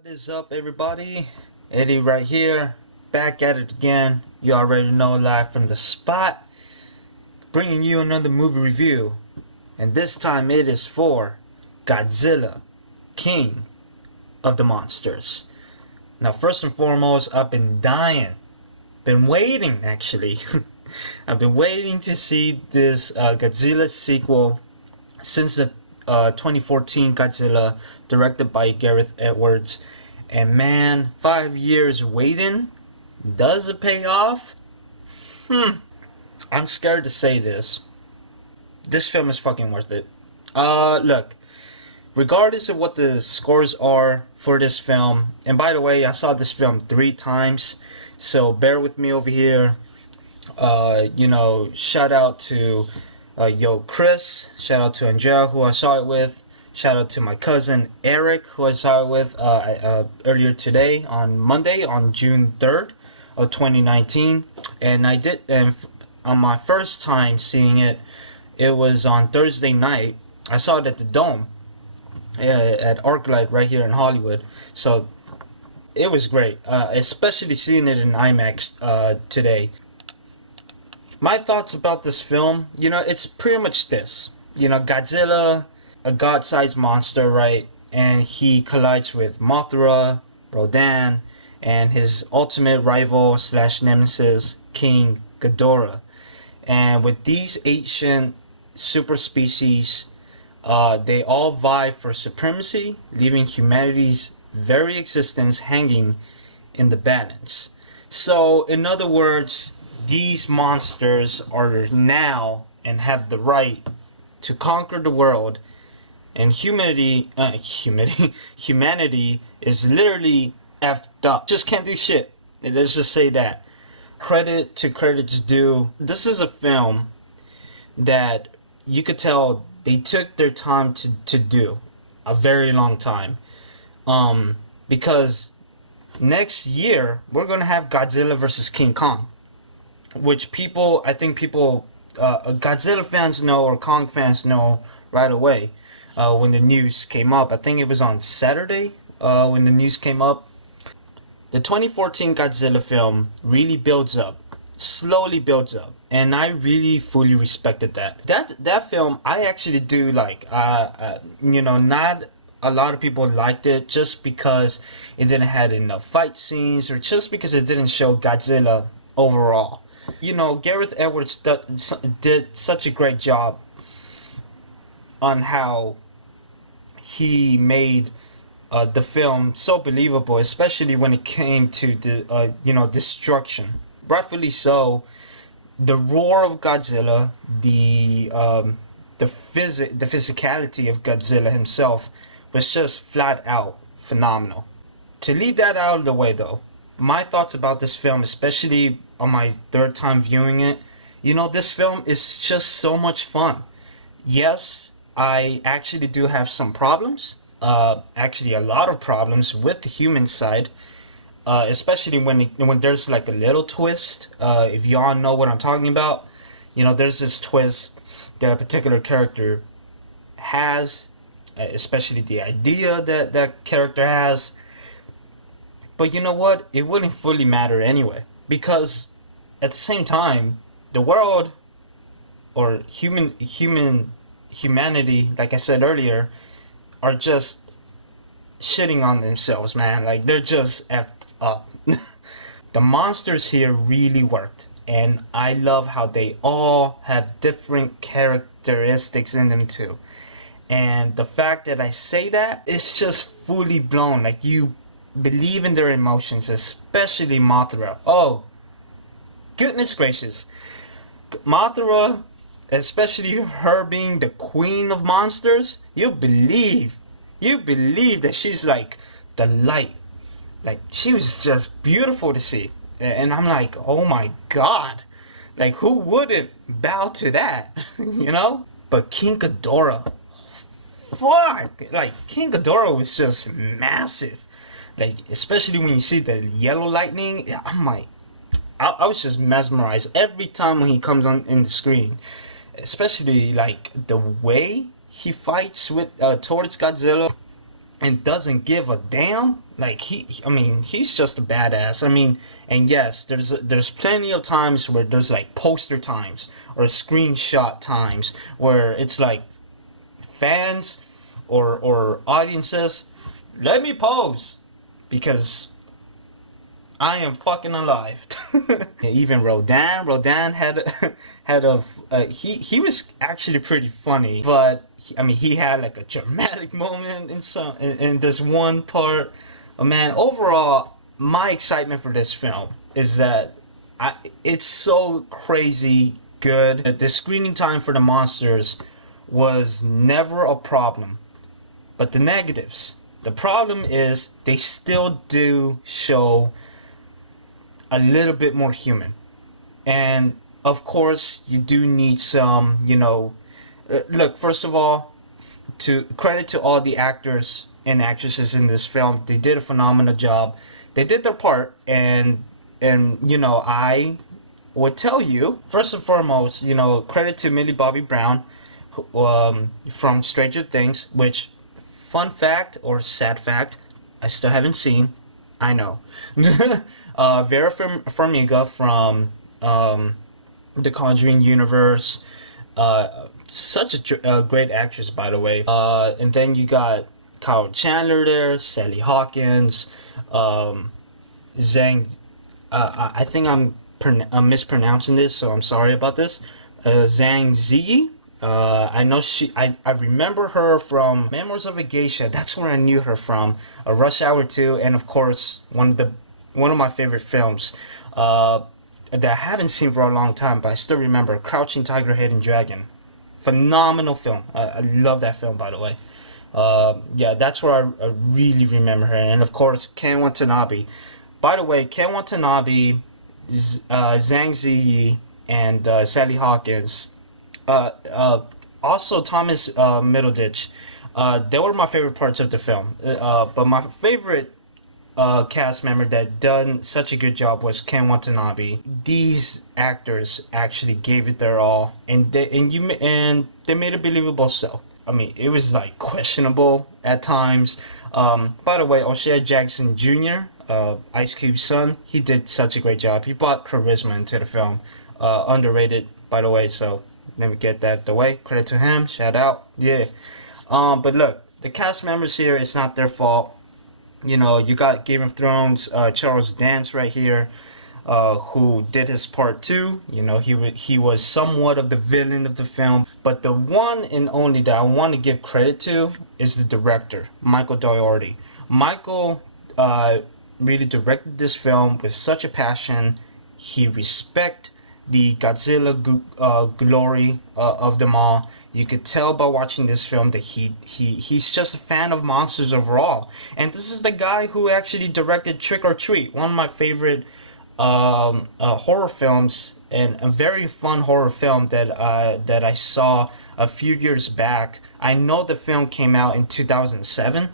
What is up, everybody? Eddie right here, back at it again. You already know, live from the spot, bringing you another movie review. And this time it is for Godzilla, King of the Monsters. Now, first and foremost, I've been waiting actually. I've been waiting to see this Godzilla sequel since the 2014 Godzilla, directed by Gareth Edwards. And man, 5 years waiting, does it pay off? I'm scared to say this. This film is fucking worth it. Look, regardless of what the scores are for this film, and by the way, I saw this film 3 times, so bear with me over here. Shout out to Chris, shout out to Andrea, who I saw it with, shout out to my cousin Eric, who I saw it with earlier today on Monday, on June 3rd of 2019, and on my first time seeing it, it was on Thursday night. I saw it at the Dome, at ArcLight right here in Hollywood, so it was great, especially seeing it in IMAX today. My thoughts about this film, it's pretty much this. Godzilla, a god-sized monster, right? And he collides with Mothra, Rodan, and his ultimate rival slash nemesis, King Ghidorah. And with these ancient super species, they all vie for supremacy, leaving humanity's very existence hanging in the balance. So, in other words, these monsters are now and have the right to conquer the world, and humanity is literally effed up. Just can't do shit. Let's just say that. Credit to credit's due. This is a film that you could tell they took their time to do, a very long time, because next year we're gonna have Godzilla versus King Kong, which I think people, Godzilla fans know or Kong fans know right away when the news came up. I think it was on Saturday when the news came up. The 2014 Godzilla film really slowly builds up, and I really fully respected that. That film I actually do like. Not a lot of people liked it just because it didn't have enough fight scenes, or just because it didn't show Godzilla overall. Gareth Edwards did such a great job on how he made the film so believable, especially when it came to the destruction. Rightfully so, the roar of Godzilla, the physicality of Godzilla himself was just flat out phenomenal. To leave that out of the way, though, my thoughts about this film, especially on my 3rd time viewing it, this film is just so much fun. Yes, I actually do have some problems, actually a lot of problems with the human side, especially when there's like a little twist. If you all know what I'm talking about, there's this twist that a particular character has, especially the idea that that character has. But you know what? It wouldn't fully matter anyway, because at the same time, the world, or humanity, like I said earlier, are just shitting on themselves, man. Like, they're just effed up. The monsters here really worked, and I love how they all have different characteristics in them too. And the fact that I say that, it's just fully blown. Like, you believe in their emotions, especially Mothra. Oh, goodness gracious. Mothra, especially her being the queen of monsters, you believe that she's like the light. Like, she was just beautiful to see. And I'm like, oh my god. Like, who wouldn't bow to that? But King Ghidorah, fuck. Like, King Ghidorah was just massive. Like, especially when you see the yellow lightning, I'm like, I was just mesmerized every time when he comes on in the screen. Especially like the way he fights with towards Godzilla and doesn't give a damn. Like I mean, he's just a badass. I mean, and yes, there's plenty of times where there's like poster times or screenshot times where it's like fans or audiences, let me pose because I am fucking alive. Even Rodan had had a he was actually pretty funny, but I mean he had like a dramatic moment in this one part. Man, overall, my excitement for this film is that it's so crazy good. The screening time for the monsters was never a problem, but the negatives. The problem is they still do show a little bit more human. And of course, you do need some, look, first of all, to credit to all the actors and actresses in this film. They did a phenomenal job. They did their part, and I would tell you, first and foremost, credit to Millie Bobby Brown, from Stranger Things, which, fun fact or sad fact, I still haven't seen. I know. Vera Farmiga from the Conjuring universe. Such a great actress, by the way. And then you got Kyle Chandler there, Sally Hawkins, Zhang. I think I'm mispronouncing this, so I'm sorry about this. Zhang Ziyi. I know I remember her from Memoirs of a Geisha. That's where I knew her from. Rush Hour 2, and of course one of my favorite films that I haven't seen for a long time, but I still remember, Crouching Tiger, Hidden Dragon. Phenomenal film. I love that film, by the way. Yeah, that's where I really remember her, and of course Ken Watanabe. By the way, Ken Watanabe, Zhang Ziyi, and Sally Hawkins. Also Thomas Middleditch. They were my favorite parts of the film. But my favorite cast member that done such a good job was Ken Watanabe. These actors actually gave it their all, and they made it believable. So I mean, it was like questionable at times. By the way, O'Shea Jackson Jr., Ice Cube's son, he did such a great job. He brought charisma into the film. Underrated, by the way. So let me get that the way. Credit to him. Shout out. Yeah. But look, the cast members here, it's not their fault. You got Game of Thrones, Charles Dance right here, who did his part too. He was somewhat of the villain of the film. But the one and only that I want to give credit to is the director, Michael Dougherty. Michael really directed this film with such a passion. He respect the Godzilla glory of them all. You could tell by watching this film that he's just a fan of monsters overall. And this is the guy who actually directed Trick or Treat, one of my favorite horror films, and a very fun horror film that I saw a few years back. I know the film came out in 2007.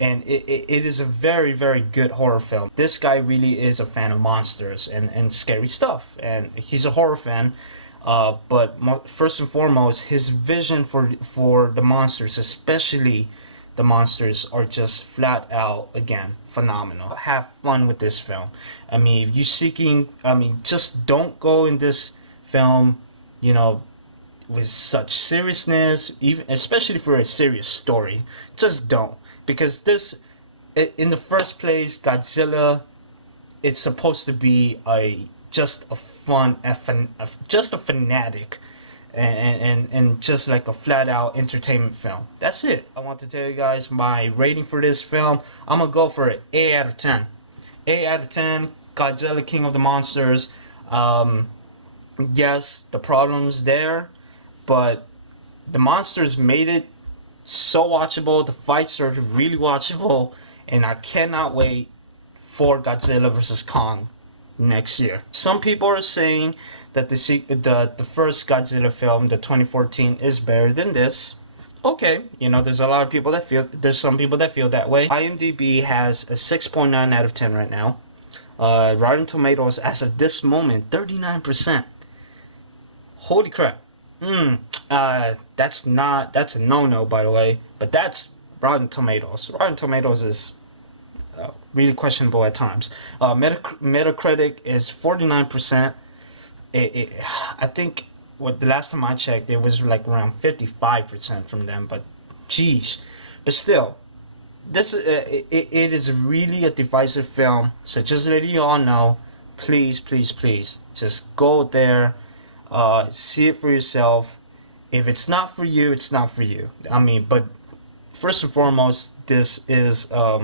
And it is a very, very good horror film. This guy really is a fan of monsters and scary stuff. And he's a horror fan. But first and foremost, his vision for the monsters, especially the monsters, are just flat out, again, phenomenal. Have fun with this film. I mean, if you're seeking, just don't go in this film, with such seriousness, even especially for a serious story. Just don't. Because in the first place, Godzilla, it's supposed to be just a fanatic, and just like a flat out entertainment film. That's it. I want to tell you guys my rating for this film. I'm gonna go for it 8 out of 10. 8 out of 10. Godzilla, King of the Monsters. Yes, the problem's there, but the monsters made it so watchable. The fights are really watchable, and I cannot wait for Godzilla vs. Kong next year. Some people are saying that the first Godzilla film, the 2014, is better than this. Okay, there's some people that feel that way. IMDb has a 6.9 out of 10 right now. Rotten Tomatoes, as of this moment, 39%. Holy crap. That's a no-no, by the way, but that's Rotten Tomatoes. Rotten Tomatoes is really questionable at times. Metacritic is 49%. I think the last time I checked, it was like around 55% from them. But, geez, but still, it is really a divisive film. So just letting you all know, please, please, please, just go there, see it for yourself. If it's not for you, it's not for you. I mean, but first and foremost, this is a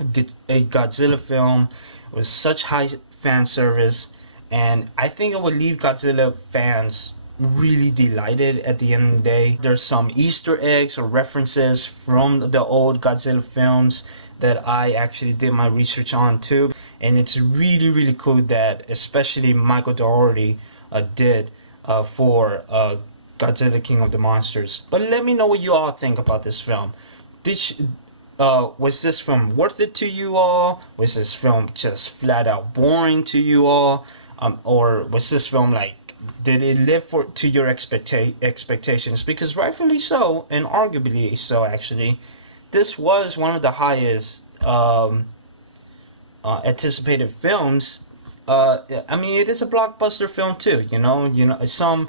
Godzilla film with such high fan service, and I think it would leave Godzilla fans really delighted at the end of the day. There's some Easter eggs or references from the old Godzilla films that I actually did my research on too, and it's really really cool that especially Michael Dougherty did for Godzilla King of the Monsters. But let me know what you all think about this film. Was this film worth it to you all? Was this film just flat out boring to you all? Or was this film like, did it live to your expectations? Because rightfully so, and arguably so actually, this was one of the highest anticipated films. I mean, it is a blockbuster film too. Some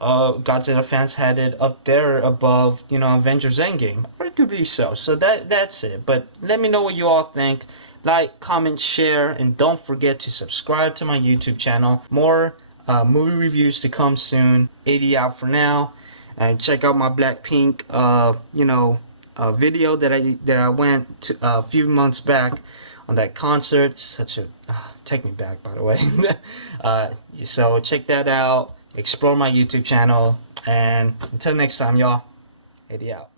Godzilla fans had it up there above, Avengers Endgame. Arguably so. So that's it. But let me know what you all think. Like, comment, share, and don't forget to subscribe to my YouTube channel. More movie reviews to come soon. 80 out for now. And check out my Blackpink, video that I went to a few months back on that concert. Such a take me back, by the way. So check that out. Explore my YouTube channel, and until next time, y'all, 80 out.